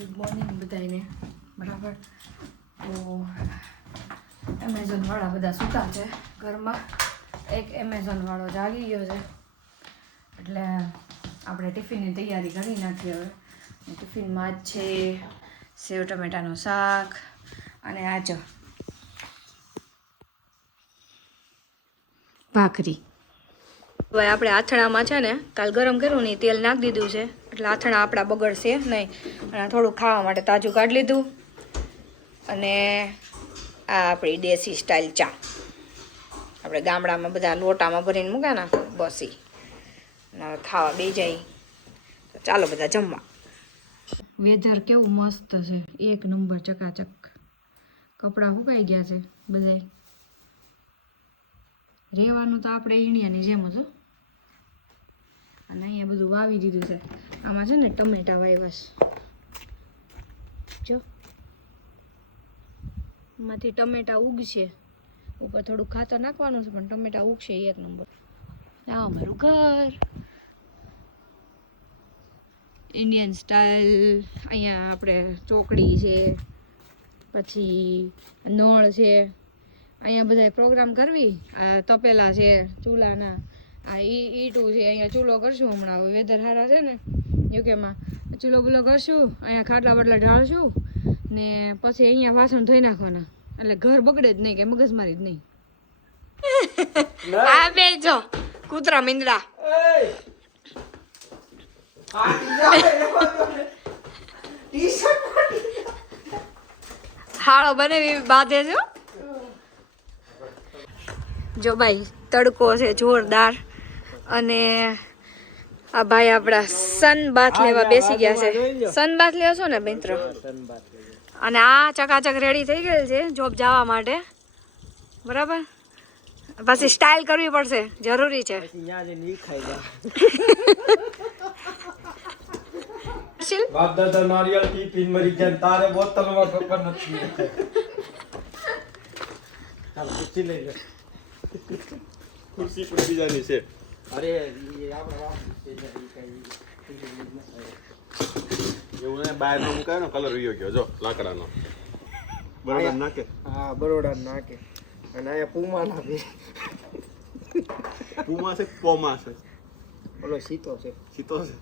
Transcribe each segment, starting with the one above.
Good morning બધાને બરાબર. તો એમેઝોનવાળા બધા સૂતા છે ઘરમાં. એક એમેઝોનવાળો જાગી ગયો છે એટલે આપણે ટિફિનની તૈયારી કરી નાખીએ હવે. ટિફિનમાં જ છે સેવ ટમેટાનું શાક અને આજો ભાખરી. હવે આપણે આથણામાં છે ને કાલ ગરમ કર્યું ને તેલ નાખી દીધું છે એટલે આથણા આપણા બગડશે નહીં. અને થોડું ખાવા માટે તાજું કાઢી લીધું. અને આ આપણી દેશી સ્ટાઇલ ચા આપણે ગામડામાં બધા લોટામાં ભરીને મૂક્યા ને બસ એ. હવે ખાવા બે જાય તો ચાલો બધા જમવા. વેધર કેવું મસ્ત છે, એક નંબર ચકાચક. કપડાં સુકાઈ ગયા છે બધાય. રહેવાનું તો આપણે ઈણિયાની જેમ જ. અને અહીંયા બધું વાવી દીધું છે. આમાં છે ને ટમેટા વાવ્યા છે જો. એમાંથી ટમેટા ઉગશે. ઉપર થોડું ખાતર નાખવાનું છે પણ ટમેટા ઉગશે એક નંબર. આ અમારું ઘર ઇન્ડિયન સ્ટાઇલ. અહીંયા આપણે ચોકડી છે, પછી નળ છે. અહીંયા બધા પ્રોગ્રામ કરવી. આ તપેલા છે ચૂલાના. આ ઈટું છે. અહીંયા ચૂલો કરશું હમણાં. હવે વેધર સારા છે ને યુકેમાં. ચૂલો બૂલો કરશું. અહીંયા ખાટલા બાટલા ઢાળશું ને પછી અહીંયા વાસણ ધોઈ નાખવાના. એટલે ઘર બગડે જ નહીં, કે મગજમારી જ નહીં. આ બે જો કૂતરા મીંદડા. હાળો બનાવી બાંધે છો. જો ભાઈ તડકો છે જોરદાર. અને આ ભાઈ આપણા સન બાથ લેવા બેસી ગયા છે. સન બાથ લેવા છો ને મિત્ર? અને આ ચકાચક રેડી થઈ ગયેલ છે જોબ જવા માટે. બરાબર. પછી સ્ટાઇલ કરવી પડશે, જરૂરી છે. બાપ દાદા નારિયેળ પી પીને મરી ગયા, તારે બોતલમાં ખબર નથી. ચાલ ખુરશી લઈ લે. ખુરશી પણ બીજાની છે. અરે એ આપણે વાપરી છે એવું ને. બહાર નો મુકાય ને કલર વિયો ગયો જો લાકડાનો. બરોડા નાકે. હા બરોડા નાકે. અને અહીંયા પૂમા નાખે. પૂમા છે પોમા છે. ઓલો સીતો છે. સીતો છે.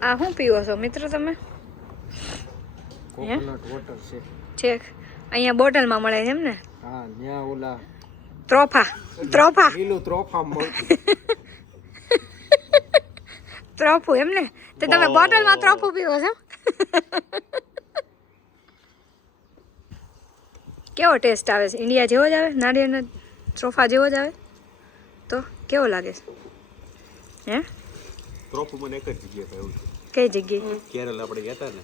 આ શું પીવો છો મિત્ર તમે? કોકોનટ વોટર છે. છેક અહીંયા બોટલમાં મળે છે એમ ને? હા ન્યા ઓલા ત્રોફા લીલું ત્રોફા મળતું. ત્રોફું એમ ને? તો તમે બોટલમાં ત્રોફું પીવો છો? કેવો ટેસ્ટ આવે છે? ઇન્ડિયા જેવો જ આવે? નારિયેળના ત્રોફા જેવો જ આવે? તો કેવો લાગે છે? હે ત્રોફું મને એક જ જગ્યાએ થયું છે. કઈ જગ્યાએ? કેરળ આપણે ગયા હતા ને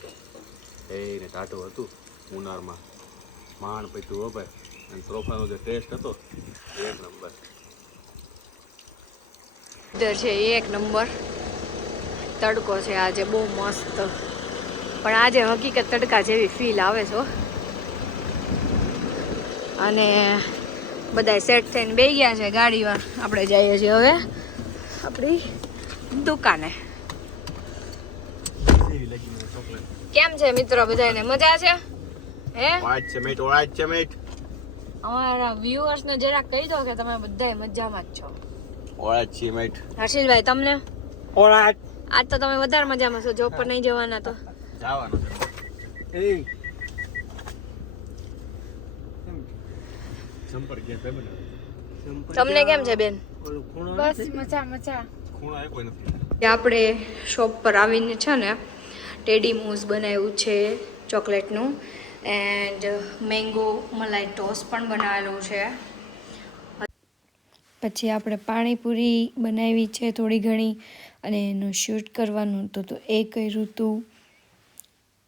એને ટાટું હતું મુનારમાં. માંડ પીતું હો ભાઈ. અને ત્રોફાનો જે ટેસ્ટ હતો એક નંબર. ઇધર છે એક નંબર. તડકો છે આજે બહુ મસ્ત. પણ આજે હકીકત તડકા જેવી ફીલ આવે છે. અને બધા સેટ થઈને બેસી ગયા છે ગાડીમાં. આપણે જઈએ છીએ હવે આપણી દુકાને. કેમ છે મિત્રો બધાને? મજા છે? હે વાઈટ છે મેટ, વાઈટ છે મેટ. અમારા વ્યુઅર્સને જરાક કહી દો કે તમે બધાય મજામાં જ છો. વાઈટ છે મેટ. હર્ષિલભાઈ તમને? ઓરાઈટ. આજ તો તમે વધારે મજામાં છો. જોબ પર નહીં જવાના તો જવાનું છે. એ સંપર્ક ગયા બે મને. તમને કેમ છે બેન? બસ મજા મજા. ખૂણા એ કોઈ નથી. આપણે શોપ પર આવીને છે ને ટેડી મૂસ બનાવ્યું છે ચોકલેટનું. એન્ડ મેંગો મલાઈ ટોસ્ટ પણ બનાવેલું છે. પછી આપણે પાણીપુરી બનાવી છે થોડી ઘણી. અને એનું શૂટ કરવાનું હતું તો એ કર્યું હતું.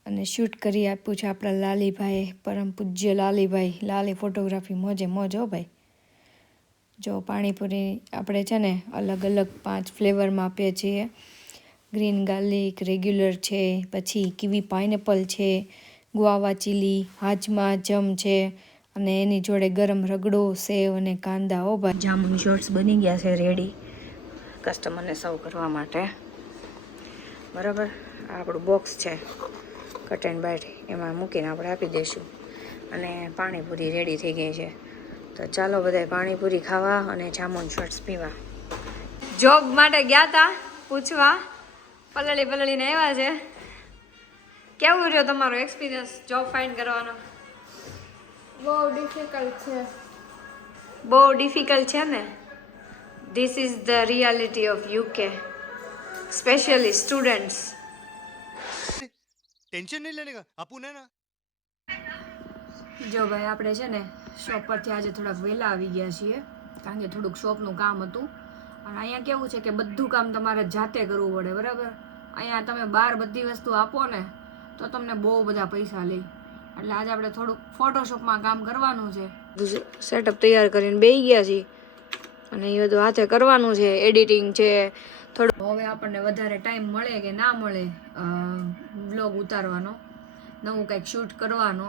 અને શૂટ કરી આપ્યું છે આપણા લાલીભાઈ, પરમ પૂજ્ય લાલીભાઈ. લાલી ફોટોગ્રાફી મોજે મોજ હો ભાઈ. જો પાણીપુરી આપણે છે ને અલગ અલગ 5 ફ્લેવરમાં આપીએ છીએ. ગ્રીન ગાર્લિક રેગ્યુલર છે, પછી કીવી પાઇનેપલ છે, ગુઆવા ચીલી, હાજમા જમ છે, અને એની જોડે ગરમ રગડો, સેવ અને કાંદા. હો ભાઈ જામુન શોર્ટ્સ બની ગયા છે રેડી કસ્ટમરને સર્વ કરવા માટે. બરાબર. આ આપણું બોક્સ છે કટ એન્ડ બાઇટ, એમાં મૂકીને આપણે આપી દઈશું. અને પાણીપુરી રેડી થઈ ગઈ છે. તો ચાલો બધાય પાણીપુરી ખાવા અને જામુન શોર્ટ્સ પીવા. જોબ માટે ગયા હતા પૂછવા, પલળીને આવ્યા છે. કેવું રહ્યો તમારો એક્સપિરિયન્સ જોબ ફાઇન્ડ કરવાનો? બહુ ડિફિકલ્ટ છે. બહુ ડિફિકલ્ટ છે ને. This is the reality of UK, specially students. Tension नहीं लेने का अपन है ना. જો ભાઈ આપણે છે ને શોપ પરથી આજે થોડાક વહેલા આવી ગયા છીએ, કારણ કે થોડુંક શોપનું કામ હતું. અને અહીંયા કેવું છે કે બધું કામ તમારે જાતે કરવું પડે, બરાબર. અહીંયા તમે બહાર બધી વસ્તુ આપો ને તો તમને બહુ બધા પૈસા લે. એટલે આજે આપણે થોડુંક ફોટોશોપમાં કામ કરવાનું છે. સેટઅપ તૈયાર કરીને બેસી ગયા છીએ અને એ બધું હાથે કરવાનું છે, એડિટિંગ છે થોડું. હવે આપણને વધારે ટાઈમ મળે કે ના મળે વ્લોગ ઉતારવાનો, નવું કંઈક શૂટ કરવાનો,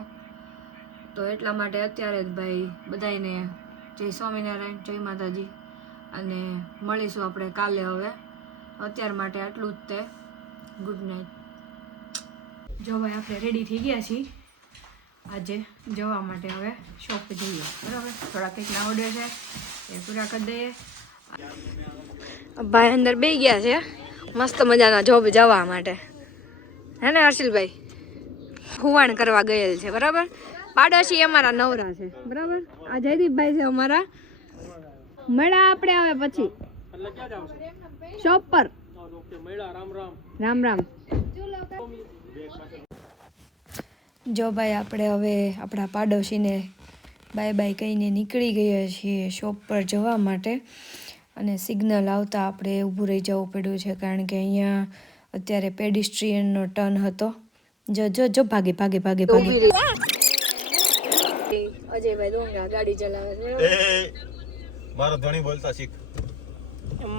તો એટલા માટે અત્યારે જ ભાઈ બધાને જય સ્વામિનારાયણ, જય માતાજી. અને મળીશું આપણે કાલે. હવે અત્યાર માટે આટલું જ તે. Good night. જો ભાઈ આપણે રેડી થઈ ગયા છીએ આજે જવા માટે. હવે શોપે જઈએ, બરાબર. થોડા કંઈકના ઓર્ડર છે એ પૂરા કરી દઈએ. ભાઈ અંદર બેસી ગયા છે મસ્ત મજાના જોબ જવા માટે, હે ને હર્ષિલભાઈ? હુવાણ કરવા ગયેલ છે, બરાબર. પાડોશી અમારા નવરા છે, બરાબર. આ જયદીપભાઈ છે અમારા. મળ્યા આપણે આવે પછી શોપ પર. રામ રામ. જો ભાઈ આપણે હવે આપણા પાડોશીને બાય બાય કહીને નીકળી ગયા છીએ શોપ પર જવા માટે. અને સિગ્નલ આવતા આપણે ઊભું રહી જવું પડ્યું છે, કારણ કે અહીંયા અત્યારે પેડિસ્ટ્રીયનનો ટર્ન હતો. જો ભાગે અજયભાઈ ડોંગા ગાડી ચલાવે છે. મારો ધણી બોલતા શીખ.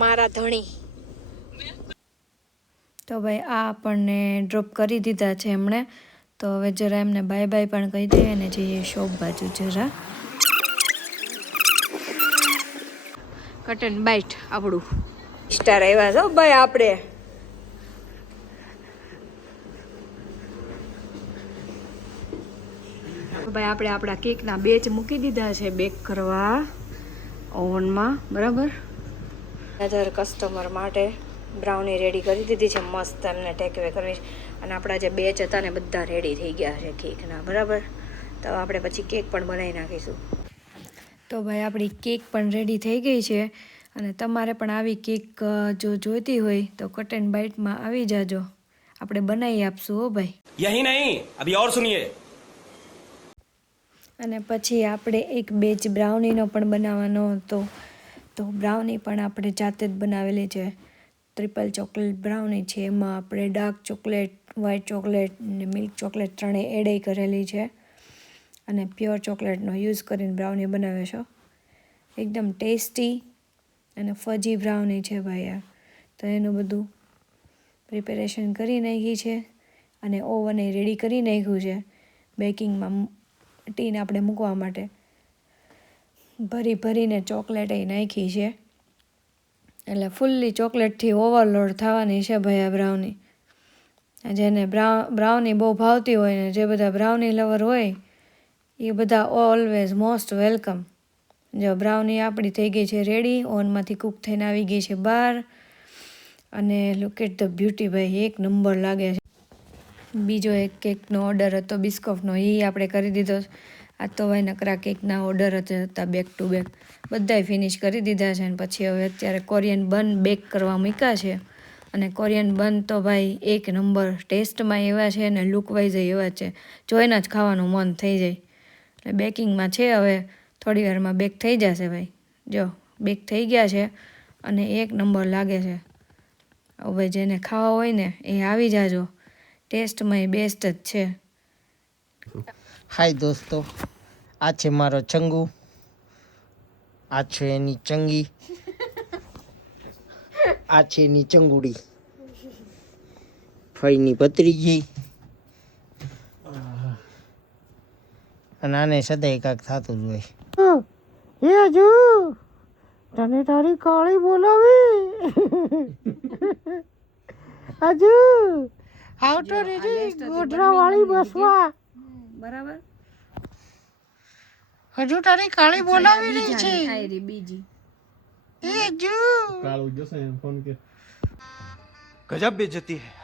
મારા ધણી. તો ભાઈ આ આપણને ડ્રોપ કરી દીધા છે એમણે. તો હવે જરા એમને બાય બાય પણ કહી દઈએ અને જઈએ શોપ બાજુ જરા. કટ એન્ડ બાઇટ આપણું સ્ટાર આવ્યા છો ભાઈ આપણે. ભાઈ આપણે આપણા કેકના બેચ મૂકી દીધા છે બેક કરવા ઓવનમાં, બરાબર. અધર કસ્ટમર માટે બ્રાઉની રેડી કરી દીધી છે મસ્ત, એમને ટેકવે કરવી. અને આપણા જે બેચ હતા ને બધા રેડી થઈ ગયા છે કેકના, બરાબર. તો આપણે પછી કેક પણ બનાવી નાખીશું. તો ભાઈ આપણી કેક પણ રેડી થઈ ગઈ છે. અને તમારે પણ આવી કેક જો જોઈતી હોય તો કટ એન્ડ બાઇટમાં આવી જાજો, આપણે બનાવી આપશું હો ભાઈ. यही नहीं, अभी और सुनिए. અને પછી આપણે એક બેચ બ્રાઉનીનો પણ બનાવવાનો હતો. તો બ્રાઉની પણ આપણે જાતે જ બનાવેલી છે. ટ્રિપલ ચોકલેટ બ્રાઉની છે, એમાં આપણે ડાર્ક ચોકલેટ, વ્હાઇટ ચોકલેટ ને મિલ્ક ચોકલેટ ત્રણેય એડ કરેલી છે. અને પ્યોર ચોકલેટનો યુઝ કરીને બ્રાઉની બનાવે છો. એકદમ ટેસ્ટી અને ફજી બ્રાઉની છે ભાઈ આ. તો એનું બધું પ્રિપેરેશન કરી નાખી છે અને ઓવન એ રેડી કરી નાખ્યું છે બેકિંગમાં ટીન આપણે મૂકવા માટે. ભરીને ચોકલેટ એ નાખી છે, એટલે ફૂલ્લી ચોકલેટથી ઓવરલોડ થવાની છે ભાઈ આ બ્રાઉની. જેને બ્રાઉની બહુ ભાવતી હોય ને જે બધા બ્રાઉની લવર હોય એ બધા ઓલવેઝ મોસ્ટ વેલકમ. જો બ્રાઉની આપણી થઈ ગઈ છે રેડી, ઓવનમાંથી કૂક થઈને આવી ગઈ છે બહાર. અને લુક એટ ધ બ્યુટી ભાઈ, એક નંબર લાગે છે. બીજો એક કેકનો ઓર્ડર હતો બિસ્કોફનો, એ આપણે કરી દીધો. આ તો ભાઈ નકરા કેકના ઓર્ડર હતા બેક ટુ બેક, બધાય ફિનિશ કરી દીધા છે. અને પછી હવે અત્યારે કોરિયન બન બેક કરવા મૂક્યા છે. અને કોરિયન બન તો ભાઈ એક નંબર, ટેસ્ટમાં એવા છે અને લુક વાઇઝ એવા છે, જોઈને જ ખાવાનું મન થઈ જાય. એટલે બેકિંગમાં છે, હવે થોડી વારમાં બેક થઈ જશે ભાઈ. જો બેક થઈ ગયા છે અને એક નંબર લાગે છે. હવે જેને ખાવા હોય ને એ આવી જાજો, ટેસ્ટમાં એ બેસ્ટ જ છે. હાય દોસ્તો, આ છે મારો ચંગુ, આ છે એની ચંગી, આ છે એની ચંગુડી, ફઈની ભત્રીજી. અને આને સદાય કાંક થતું જ હોય. હે હજુ તને તારી કાળી બોલાવી હજુ આવતો નથી ગોધરા વાળી બસમાં બરાબર હજુ તારી કાળી બોલાવી રહી છે આ રી બીજી એ જુ કાળું જશે એમ ફોન કે गजब बेइज्जती है